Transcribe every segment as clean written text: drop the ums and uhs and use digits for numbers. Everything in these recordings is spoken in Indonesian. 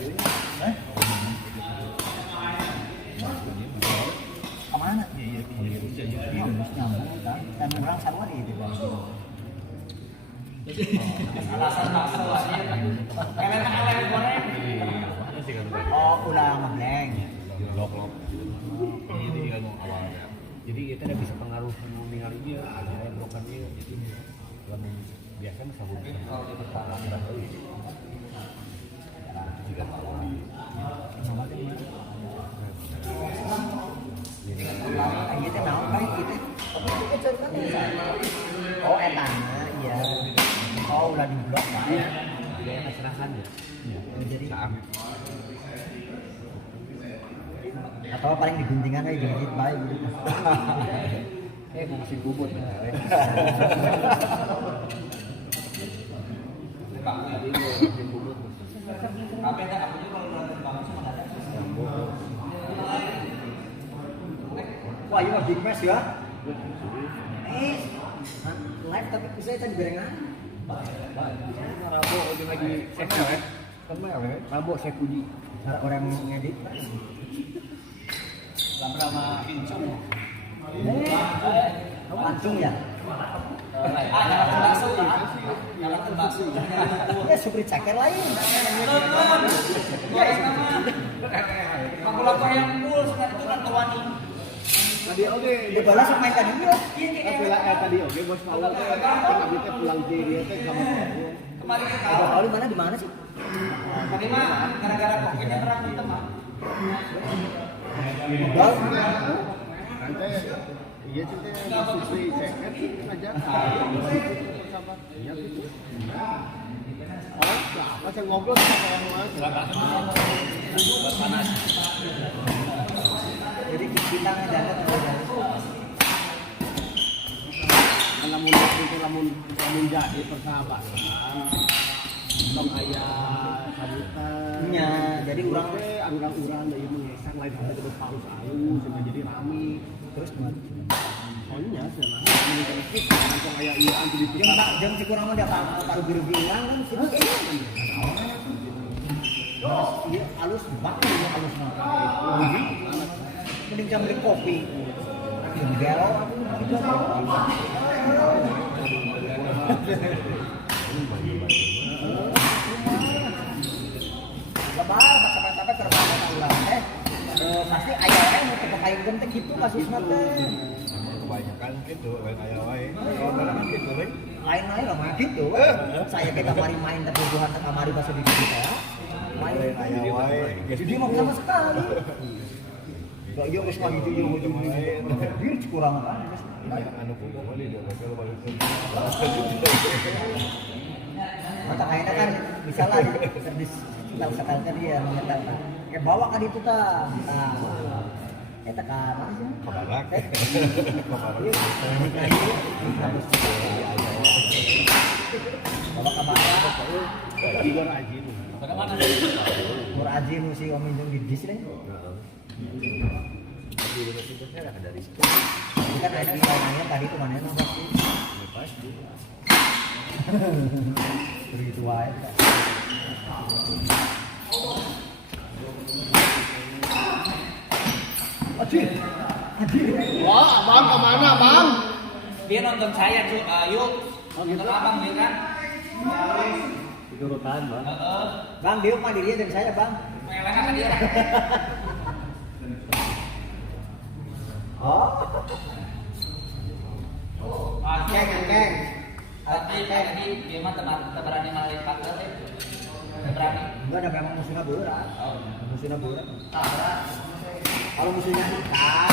Eh? Kemana? Iya, nyambung kan? Dan orang sarwa di itu. Alasan bakso aja. Elemen goreng. Oh, ulah ngeblank. Lok. Jadi kan mau awalnya. Jadi kita tidak bisa pengaruh meninggal dia, ada yang broken dia. Jadi yang biasanya sabun kalau dia bertahan dan itu juga awal. Gitu naon baik gitu. Tapi itu cerita bisa. Oh, etana, iya. Oh, ulah di blok kan. Dia masyarakat ya. Jadi Saam. atau paling diguntingan aja gigit baik gitu. Mau masih bubut ya. Apa ada aku juga kalau nonton banget sama ada. Wah, ini mah big match ya. Live tapi bisa tadi gorengan. Rabo lagi sekmer ya. Rabo saya puji. Orang ngedit. Lama-lama pincung. Langsung ya. Nyalakan bakso ya. Nyalakan bakso. Ya supri ceker lain. Ya sama. Lagu-lagu yang cool sekarang itu kan kewani. Tadi oke. Dia balas main tadi dia. Tapi lah tadi oke bos awal teh kan kita pulang ke dia teh sama Kemarin kita Kalau di mana sih? tadi mah gara-gara kokinya perang di teman. Modal. nanti iya sih teh supri ceket aja. Iya gitu. Oh, apa saya ngobrol sama yang lain? Panas. Jadi kita ngejaga lamun jadi persahabatan. Tong aya sambutan. nya, jadi orang urang-urang dari mengesan lain hal terus harus halus sehingga jadi rame. terus gimana? Soalnya senang menikah langsung aya ieu anti di Jam si kurang mah dia paru biru bilang kan sih. Iya halus banget ya halus mah. Mending jam beli kopi. Gelo gitu. Lebar sampai terbang ulang pasti ayah mau ke kain genting gitu kasusnya teh. kebanyakan gitu kayak wae. Kalau kadang gitu we. Lain-lain lah mah gitu. Saya ke kamari main terbujuhan ke kamari bahasa di kita. Main Kayak wae. jadi mau sama sekali. Gak iya geus lagi itu yang ujung dia kurang kan. Anu kumpul kali dia bakal balik. Mata kayaknya kan bisa lah terdis tahu sekali dia menyatakan kayak bawa kan itu ta. Nah, eta kan Kabarak. bawa kabar Igor Aji. Bagaimana? Mur Aji nu si Om Indung di dis deh. Di universitasnya ada dari situ. Kan ada di lainnya tadi kemana nama sih? Pas juga. Begitu wae. Aji. Wah, abang kemana, bang? Dia nonton saya tuh, yuk. Nonton abang dia kan. Turutan, bang. Bang, dia mah dirinya dari saya, Bang. Pengelengan kan dia. Oh. Geng. Geng. Tadi dia mah berani malin partner deh. Berani. Enggak ada memang musuhnya berat. Musuhnya berat. Kalau musuhnya hitam,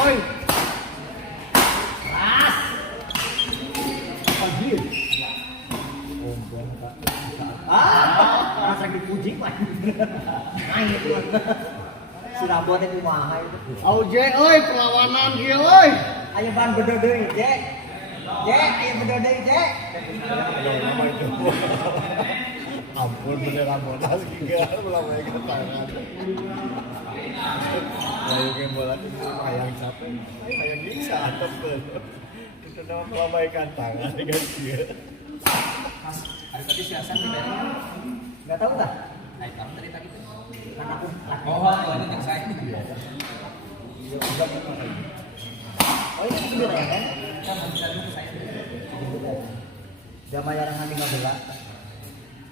Oi. Masa dipuji mah. Main itu. Si Rabon itu mah itu. Auje, oi, perlawanan kieu, oi. Ayo ban bedo deui, Jek. Jek, ayo bedo deui, Jek. Nama itu. Ampun. beneran monas juga melambaikan tangan. Layukin bola itu hayang capek, hayang bisa atap tuh. Itu nama melambaikan tangan dengan dia. Mas, hari tadi si Hasan tidak ada. Nggak tahu nggak? Naik kamu tadi tadi. Anakku. Oh, ini yang saya. Oh ini video ya kan? Kan bisa dulu ke saya. Dia bayaran 15.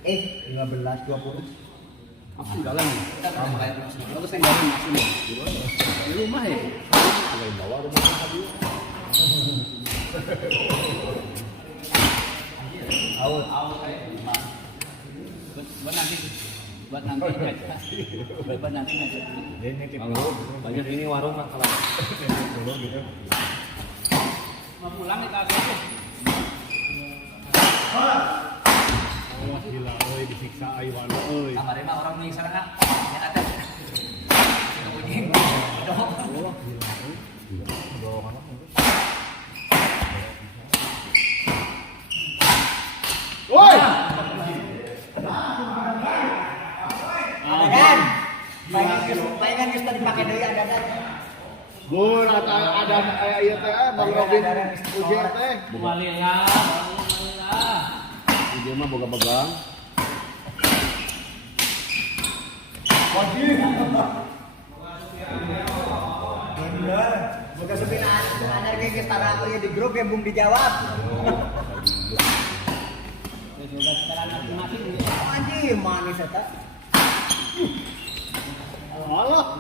15, 20. Aku jalan. Kita kan bayar dulu sih. Kalau saya jalan sini. Di rumah ya. Kalau bawa rumah tadi. Out kayak rumah. Buat nanti aja. Buat nanti aja. Dia nitip dulu. Banyak ini warung kan kalau nitip dulu gitu. Mau pulang kita aja. Oh gila, oi disiksa Aiwan oi. Kemarin mah orang nih sana yang ada. Kita bunyi. Oh gila. Dorong anak woi. Ada kan? Bayangan geus tadi pakai deui ada kan? Bun, ada ieu teh Bang Robin Ujian teh. Kembalilah. Ujian mah boga pegang. Bener. Boga supinaan anyar ge geus tara ieu di grup ya bung dijawab. Oh anjing manis eta. Allah.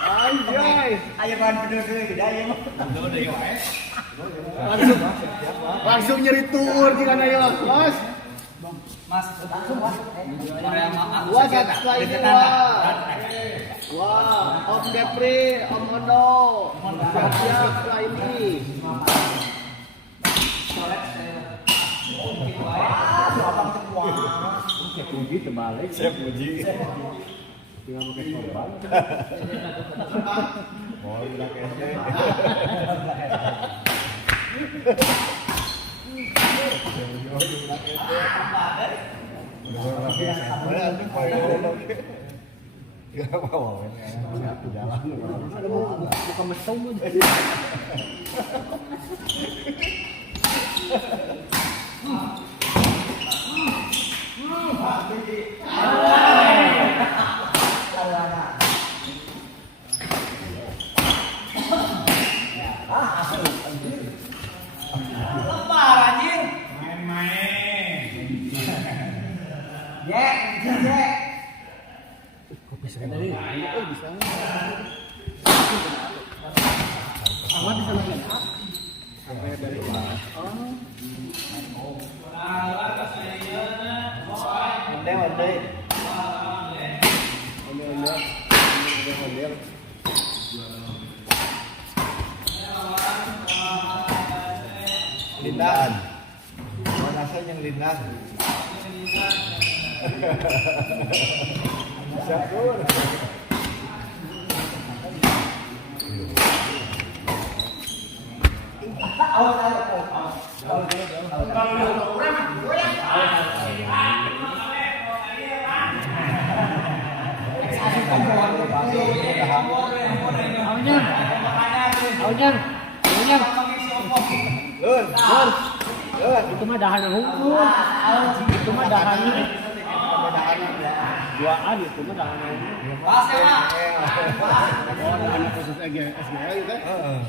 Anjay. Ayo bahan bener deui da ieu mah. Langsung nyeri tur jika naya Mas. Mas, Langsung Mas. Korea maaf. Wah, subscribe ini wah. Wah, Om Depri, Om Ono. Siap setelah ini. Wah, siapa semua. Saya puji terbalik. Saya puji. Tinggal pakai sorban. Oh, udah kayaknya. Gak mau, siapa jalan? Ada bukan mesum aja. Lembar anjing. Jek, jek. Bisa dari? Oh, bisa. Amat bisa lagi. Sampai dari Onde. Ondel. Lindan. Mana saya yang lindan? Syakur. Itu mah dahan hukum. Itu mah dahan duaan itu mah dahan hukum. Pas ya, Pak. Oh, ada anak khusus SGL gitu. Heeh.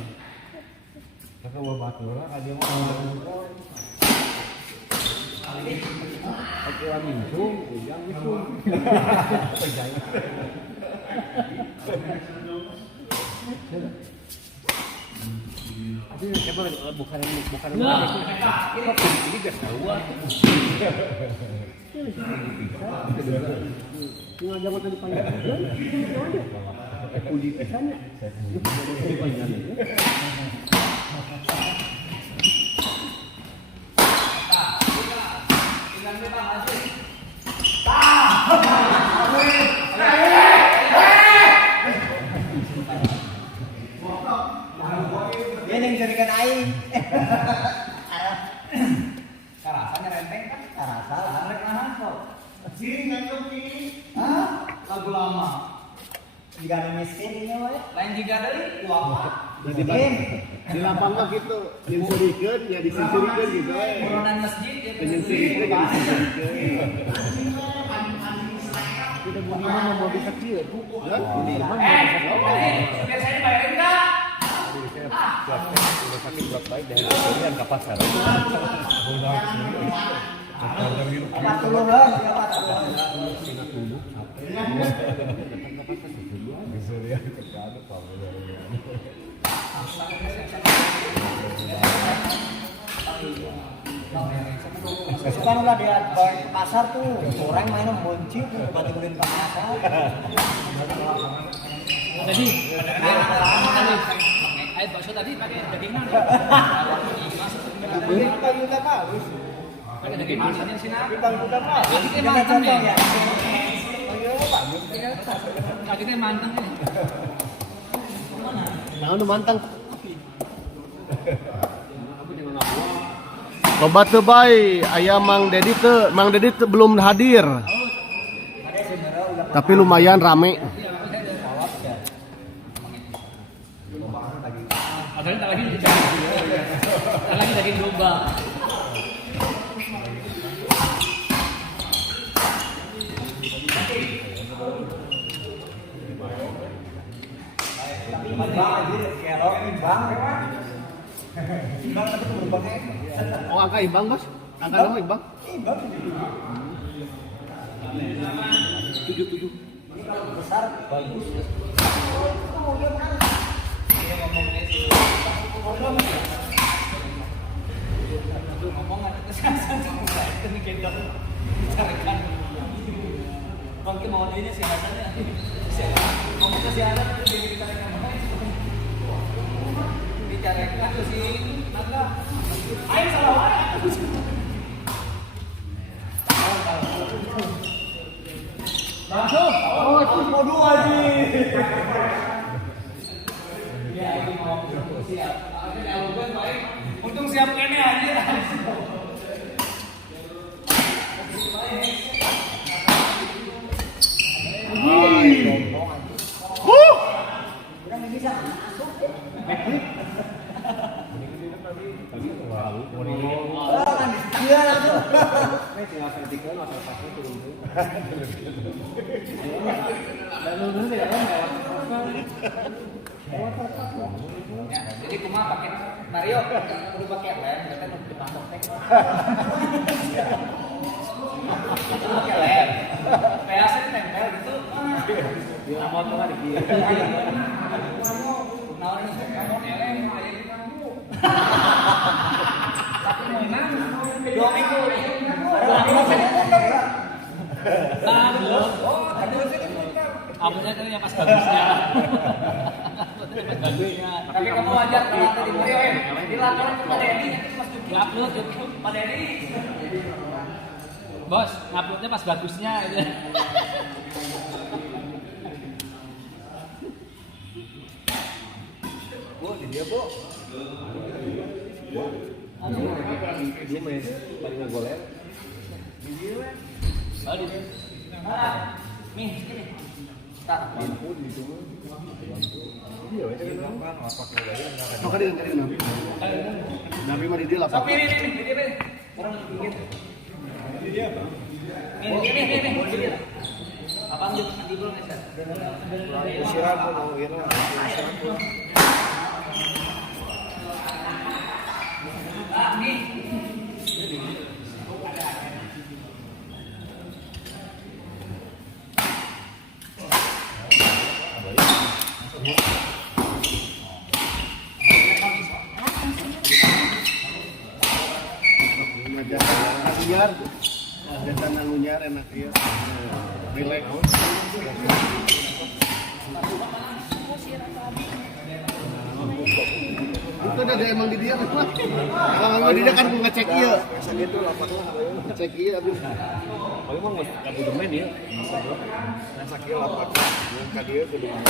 Kakak bawa batura, dia mau oke, minum, ujang minum. Aduh, siapa bukan ini gak tahu. Tinggal jangan tadi panjang. Uji pisannya. Dia yang jadikan aing. Karasanya renteng kan? Karasa lah. Rek nahan kok. Lagu lama. Jika ada mesin ini wae. Lain juga dari apa? Jadi di lapangan gitu, dinsurikan ya disinsurikan gitu. Buronan masjid ya Dinsurikan ya disinsurikan. Kita bunyinya mau bisa kecil. Ya, ini biar saya dibayarin nggak? Udah sakit berat baik dari kemudian ke pasar. Ada tuluhan, ya Pak. Suka nula dia ke pasar tuh, orang main bonci, mati kulin ke pasar. Tadi, air bakso tadi pakai daging mana? Bang juga bagus. Pakai daging mana di sini? Bang juga bagus. Lagi kayak Jangan manteng contoh ya. ya. Bagus. Lagi kayak manteng nih. nah nu mantang. Loba teu bae aya Mang Dedi teu belum hadir. Tapi lumayan rame. Ada lagi daging domba. Bang tapi berubahnya. Oh, angka imbang, Bos. Angka nama imbang. Bang. 77. Besar bagus. Ngomongan kesehatan ini gendong carikan. Bang ke mau ini siasannya. Ngomong kesehatan itu dicarikan. Dicarikan ke si Naga. Ayo salah. Langsung. Oh, mau dua sih. Ya, ini mau siap. Untung siap kene aja. Kurang bisa masuk. Iya langsung. Jadi cuma pakai Mario, kudu pakai lem, kita nutup dipasok teh. Pakai lem. PAC tempel gitu. Di lamot mah di kieu. Nah, ini kamu lem aja di kamu. Tapi mau nang 2 minggu. Abunya kan yang pas bagusnya. Tapi kamu wajar kalau tadi Mario dilaporin ke Pak Dedi pas diupload Pak Dedi. Bos, nguploadnya pas bagusnya aja. Bu, di dia, Bu. Dia main paling ngegoler. Oh, di sini. Nih, sini. Tak. Iya, itu kan lapak ngegoler enggak Maka dia nabi. Nabi mah di dia lapak. Tapi ini. Orang pinggir. Ini apa? Ini. Apa lanjut di belum ya, Siram mau gitu. Nih. Ngunyar. Ada tanah ngunyar enak ya. Relax. Itu ada emang di dia kan. Emang di dia kan ngecek iya. Biasa gitu lapaknya. Ngecek iya abis. Paling mah enggak kudu main ya. Nah, sakit lapak. Yang ka dieu kudu main.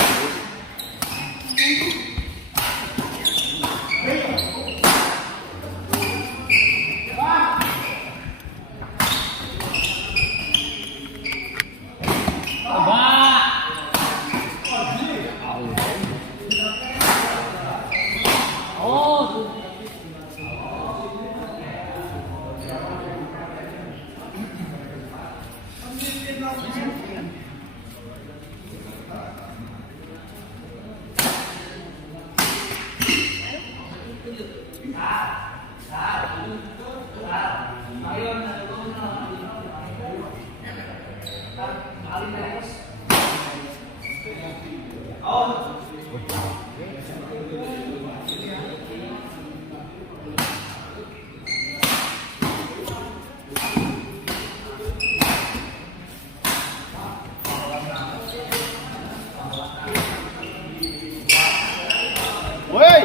Woi.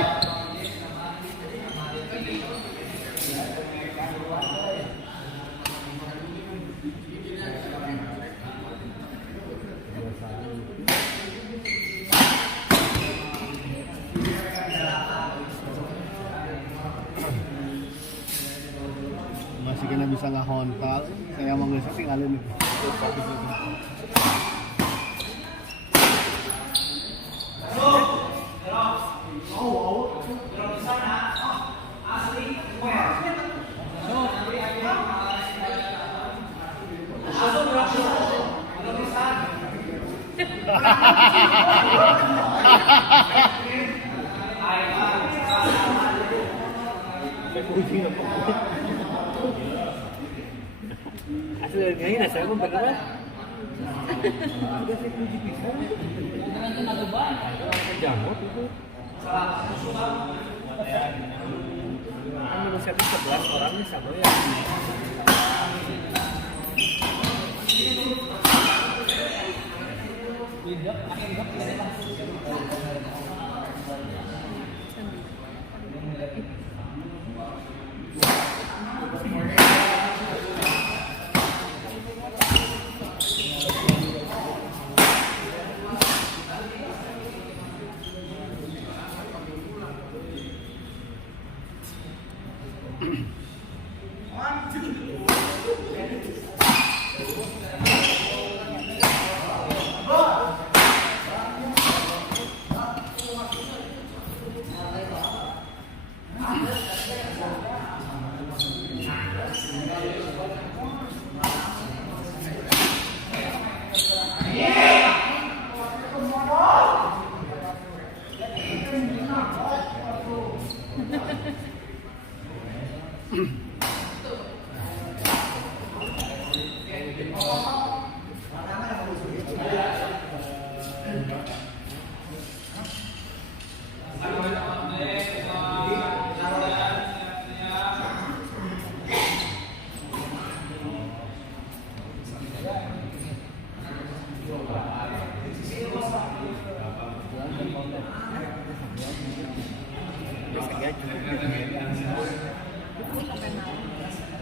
Masih kena bisa ngahontal, saya mau ngeset tinggalin itu. Asli ngain saya pun bener. Jamut itu. Kan manusia itu 11 orangnya sama ya.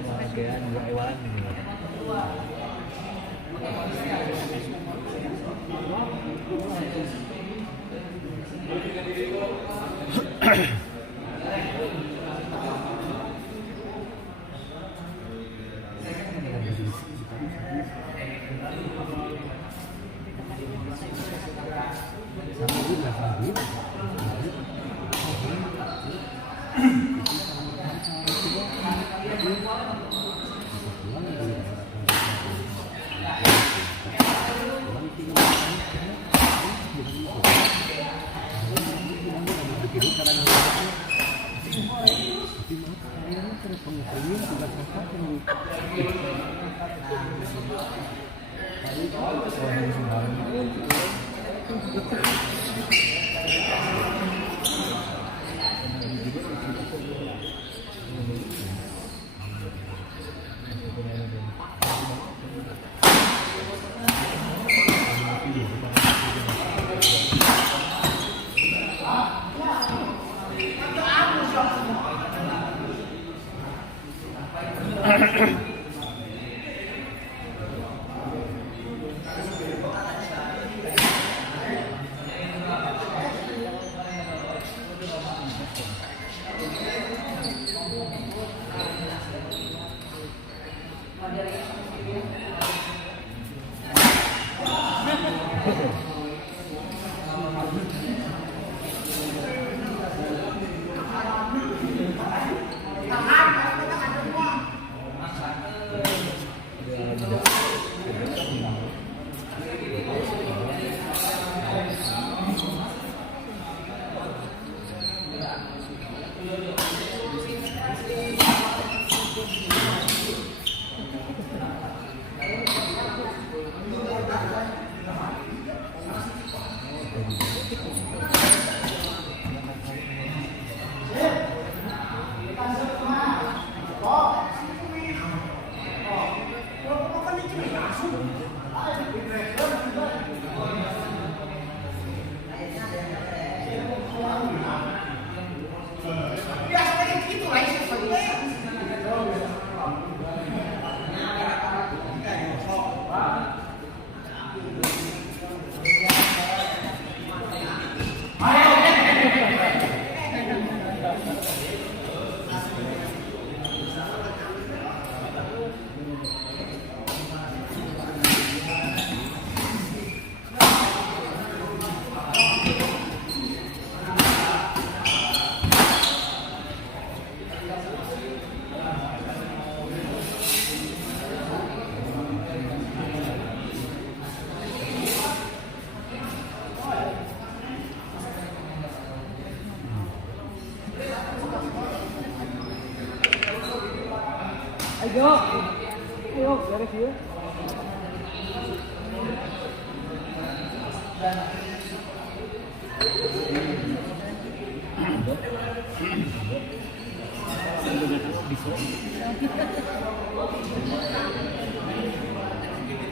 Bagian dua hewan ini. Yuk. Yuk, beres yuk.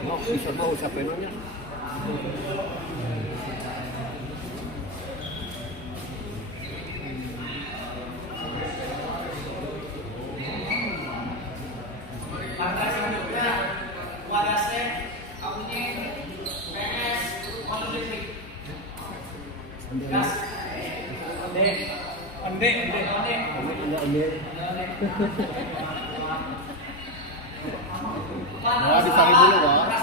Oh, bisa mau siapa yang nanya? Wah, dicari dulu, Wak.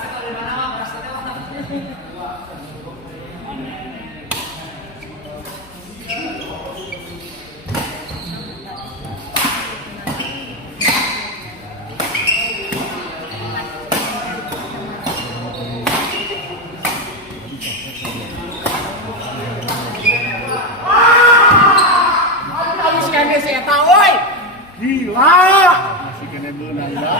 Habis kene si eta euy. Gila. Masih kena benang, ya.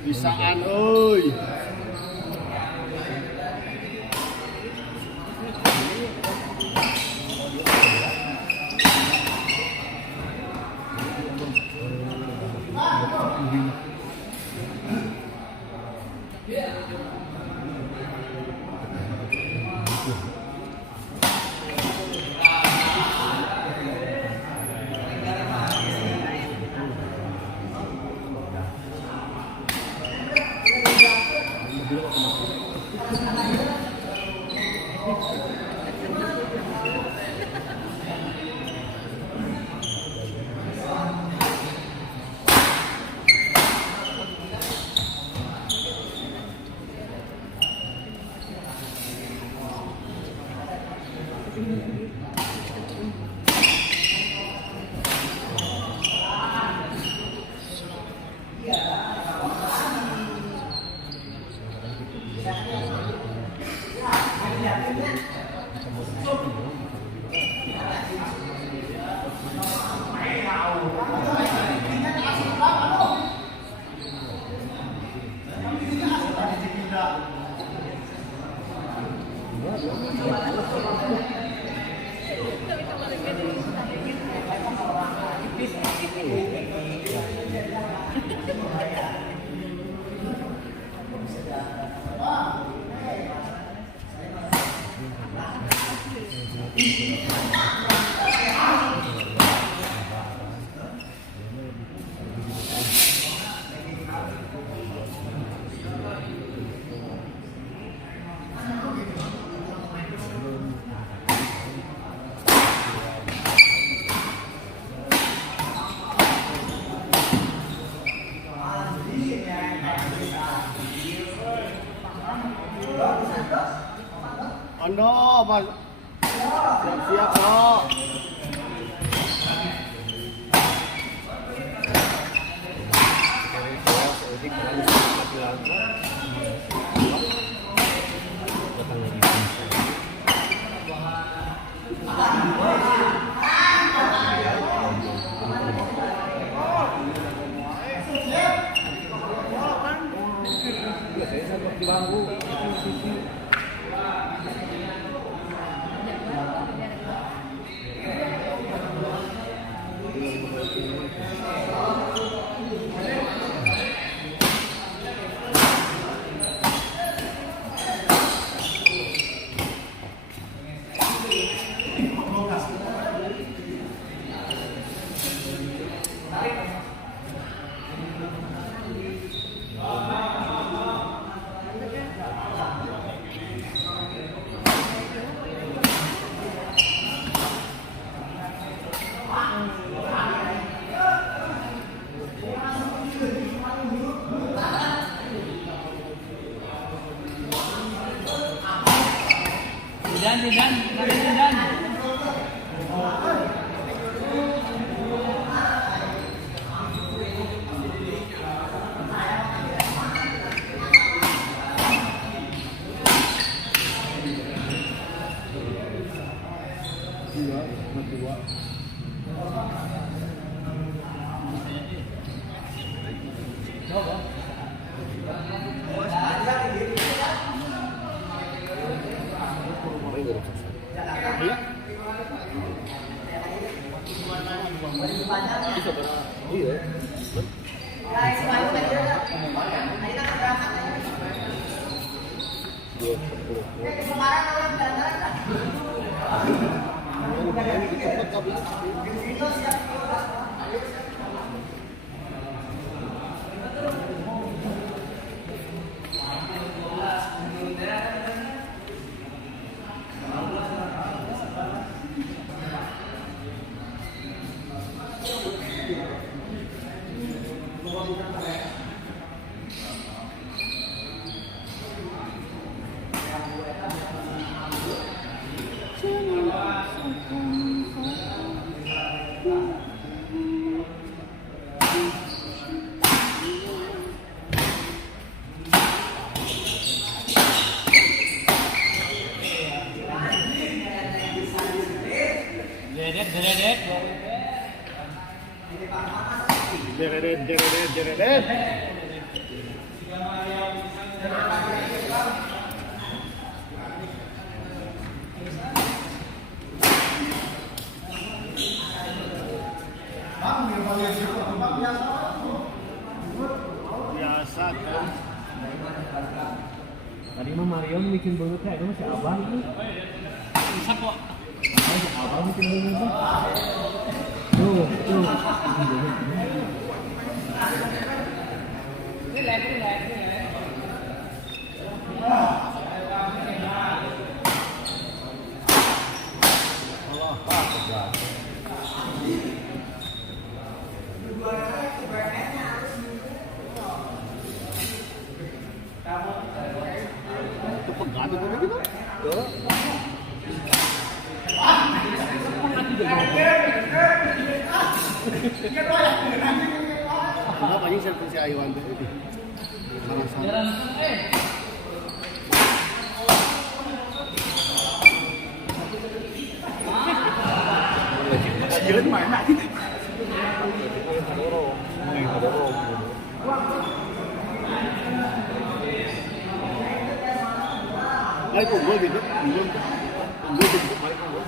Bisaan, oi. Bagus, apa? Siap-siap kok. Dari kelas Edik kalau mati langka. Datang lagi. Saya sampai di bangku. Dan. Iya. Jeredet. Biasa kan. Tadi mah Mario bikin banget kayak itu si abang tuh. Bisa kok. Si abang bikin banget tuh. Tuh. Bikin banget. Itu pegat itu gitu. Kenapa ini servis Aiwan itu? Sama-sama. Jalan mana? Ay, kung gol gitu, belum. Gol gitu, balik kung gol.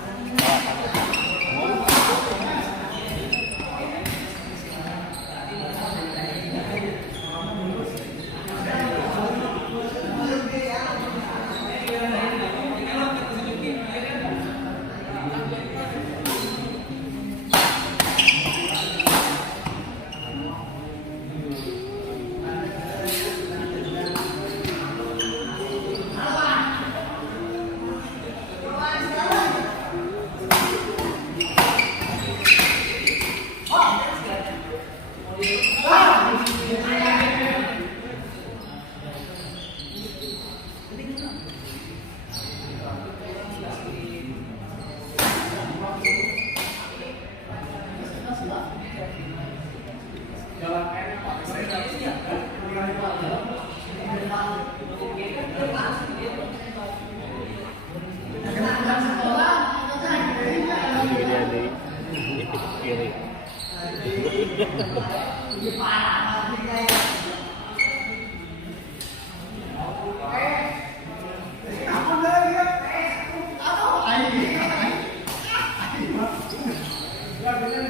Anjay.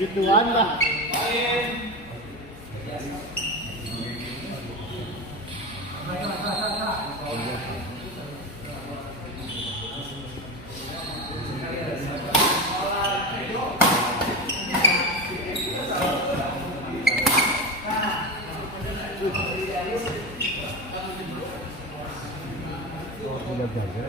Gituan lah. jaga-jaga.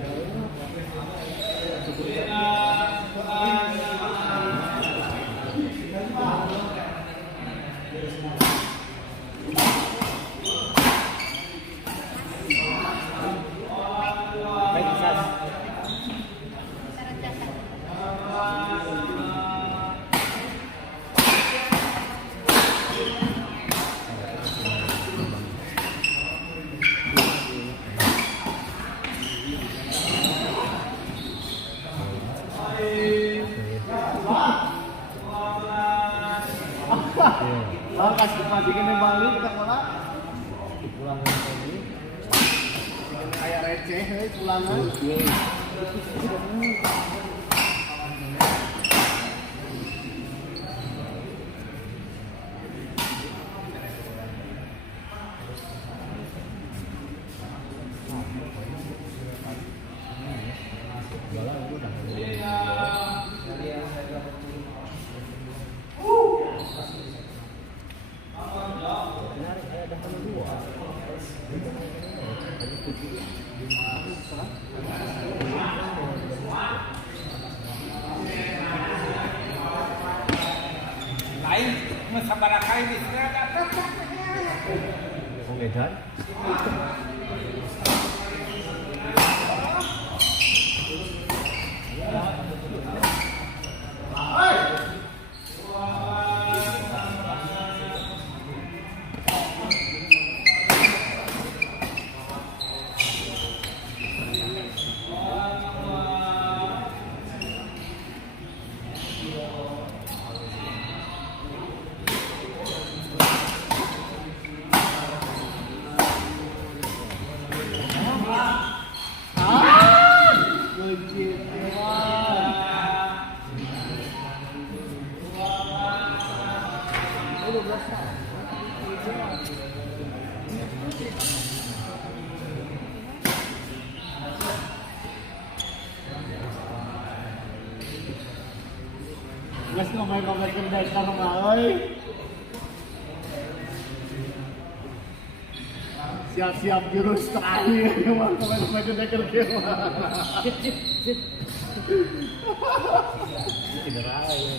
Baik, Sas. Oh, kasih masukin yang balik kita malah Pulang lagi. kayak receh, pulangan. Lain, mesabarakai di sana dapat. Medan. Mas ngomong-ngomong kerja sama oi. Siap-siap jurus terakhir ngomong-ngomong kerja kerja. Cedera ya.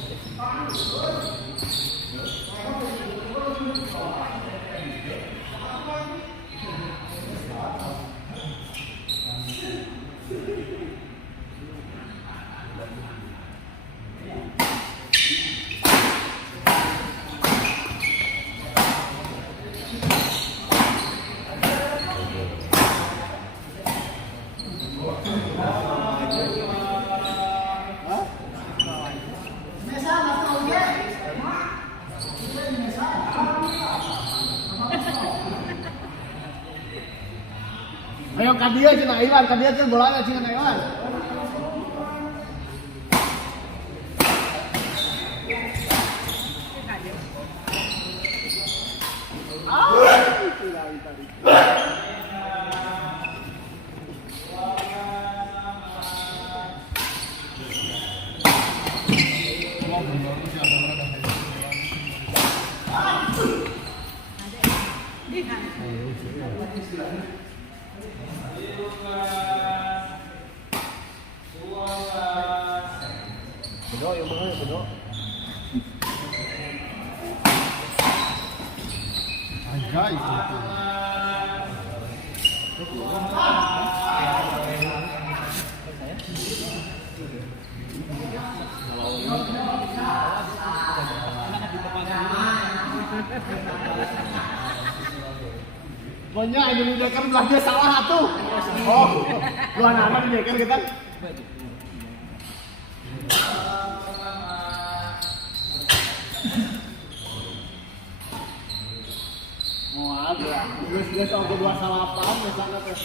Ayo kadia cina Iwan, kadia cina bolanya cina Iwan. Bedo yang mana bedo? Anjay. Pokoknya ini deker belah dia salah atuh. Oh, lu anak-anak di deker kita. Oh, ada. Terus tahun kedua salah apa misalnya teh.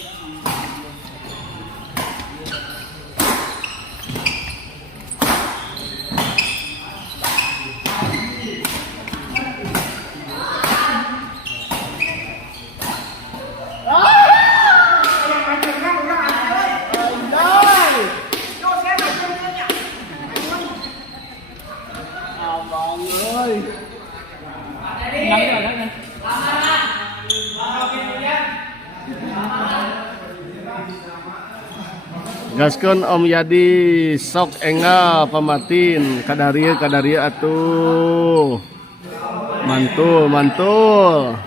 Abang ơi. Gaskon Om Yadi sok engal pamatin kadaria atuh. Mantul.